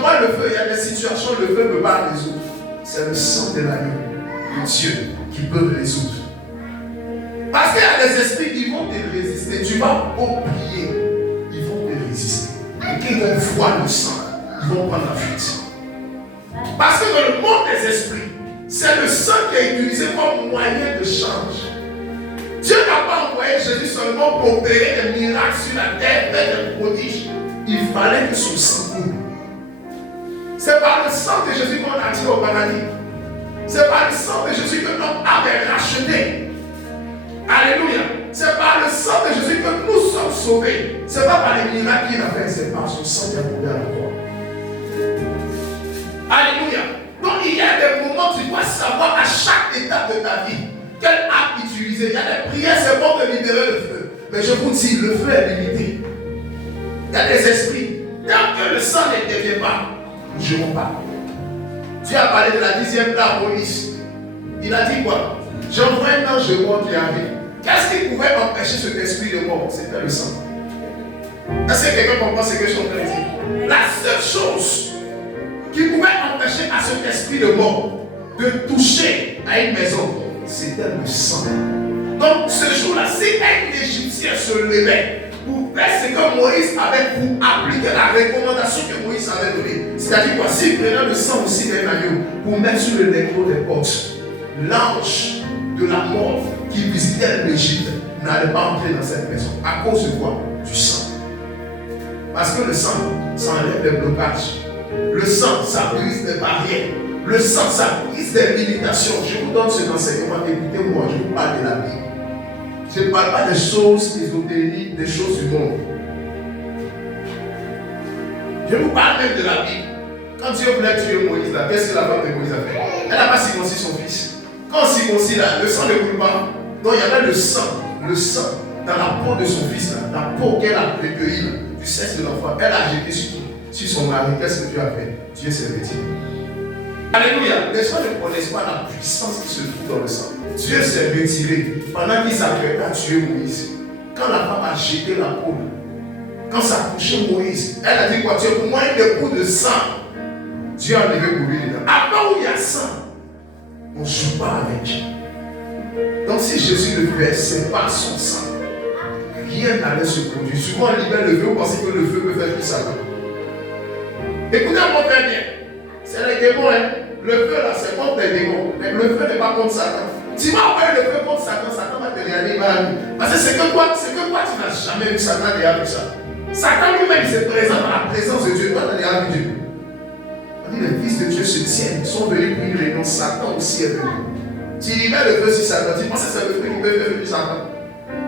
j'envoie le feu, il y a des situations où le feu ne peut pas résoudre. C'est le sang de l'agneau de Dieu qui peut résoudre. Parce qu'il y a des esprits qui vont te résister. Tu vas oublier, ils vont te résister. Et qu'ils vont voir le sang, ils vont prendre la fuite. Parce que dans le monde des esprits, c'est le sang qui est utilisé comme moyen de change. Dieu n'a pas envoyé Jésus seulement pour opérer des miracles sur la terre, faire des prodiges. Il fallait que son sang coule. C'est par le sang de Jésus qu'on a tiré au paradis. C'est par le sang de Jésus que notre âme est rachetée. Alléluia. C'est par le sang de Jésus que nous sommes sauvés. Ce n'est pas par les miracles qu'il a fait, c'est par son sang qui a coulé à la croix. Alléluia. Donc il y a des moments où tu dois savoir à chaque étape de ta vie quelle arme utiliser. Il y a des prières, c'est bon de libérer le feu. Mais je vous dis, le feu est limité. Il y a des esprits. Tant que le sang n'intervient pas, nous ne jouons pas. Dieu a parlé de la 10e plaie à Moïse. Il a dit quoi? J'envoie un ange de mort qui arrive. Qu'est-ce qui pouvait empêcher cet esprit de mort? C'était le sang. Est-ce que quelqu'un comprend ce que je suis en train de dire? La seule chose qui pouvait empêcher à cet esprit de mort de toucher à une maison, c'était le sang. Donc ce jour-là, si un Égyptien se levait pour faire ce que Moïse avait, pour appliquer la recommandation que Moïse avait donnée, c'est-à-dire quoi? S'il prenait le sang aussi d'un agneau pour mettre sur le linteau des portes, l'ange de la mort qui visitait l'Égypte n'allait pas entrer dans cette maison. À cause de quoi? Du sang. Parce que le sang, ça enlève les blocages. Le sang, ça brise des barrières. Le sang, ça brise des limitations. Je vous donne cet enseignement. Écoutez-moi, je vous parle de la Bible. Je ne parle pas des choses ésotériques, des choses du monde. Je vous parle même de la Bible. Quand Dieu voulait tuer Moïse, là, qu'est-ce que la femme de Moïse a fait? Elle n'a pas circoncis son fils. Quand on circoncis là, le sang ne coule pas. Donc il y avait le sang dans la peau de son fils, là, la peau qu'elle a recueillie du sexe de l'enfant. Elle a jeté sur son mari. Qu'est-ce que Dieu a fait? Dieu s'est retiré. Alléluia. Les gens ne connaissent pas la puissance qui se trouve dans le sang. Dieu s'est retiré pendant qu'il s'apprêtait à tuer Moïse. Quand la femme a jeté la peau, quand ça a touché Moïse, elle a dit quoi? Dieu, pour moi, une époux de sang. Dieu a levé pour lui dedans. Avant où il y a sang, on ne joue pas avec. Donc si Jésus le fait, c'est par son sang. Rien n'allait se produire. Souvent on libère le feu, on pense que le feu peut faire plus ça. Écoutez-moi très bien. C'est les démons, hein. Le feu là, c'est contre les démons. Mais le feu n'est pas contre Satan. Tu vas envoyer le feu contre Satan, Satan va te regarder mal. Parce que c'est que toi, tu n'as jamais vu Satan déjà vu ça. Satan lui-même se présente dans la présence de Dieu. Toi, tu n'as vu Dieu. On dit les fils de Dieu se tiennent, sont venus pour une réunion. Satan aussi est venu. Tu libères le feu sur Satan. Tu penses que c'est le feu qui peut faire venir Satan.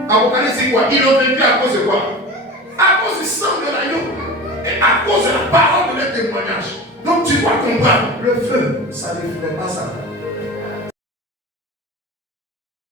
Apocalypse dit quoi? Ils l'ont vaincu à cause de quoi? À cause du sang de l'agneau. Et à cause de la parole de leur témoignage. Donc tu dois comprendre, le feu, ça ne fait pas Satan.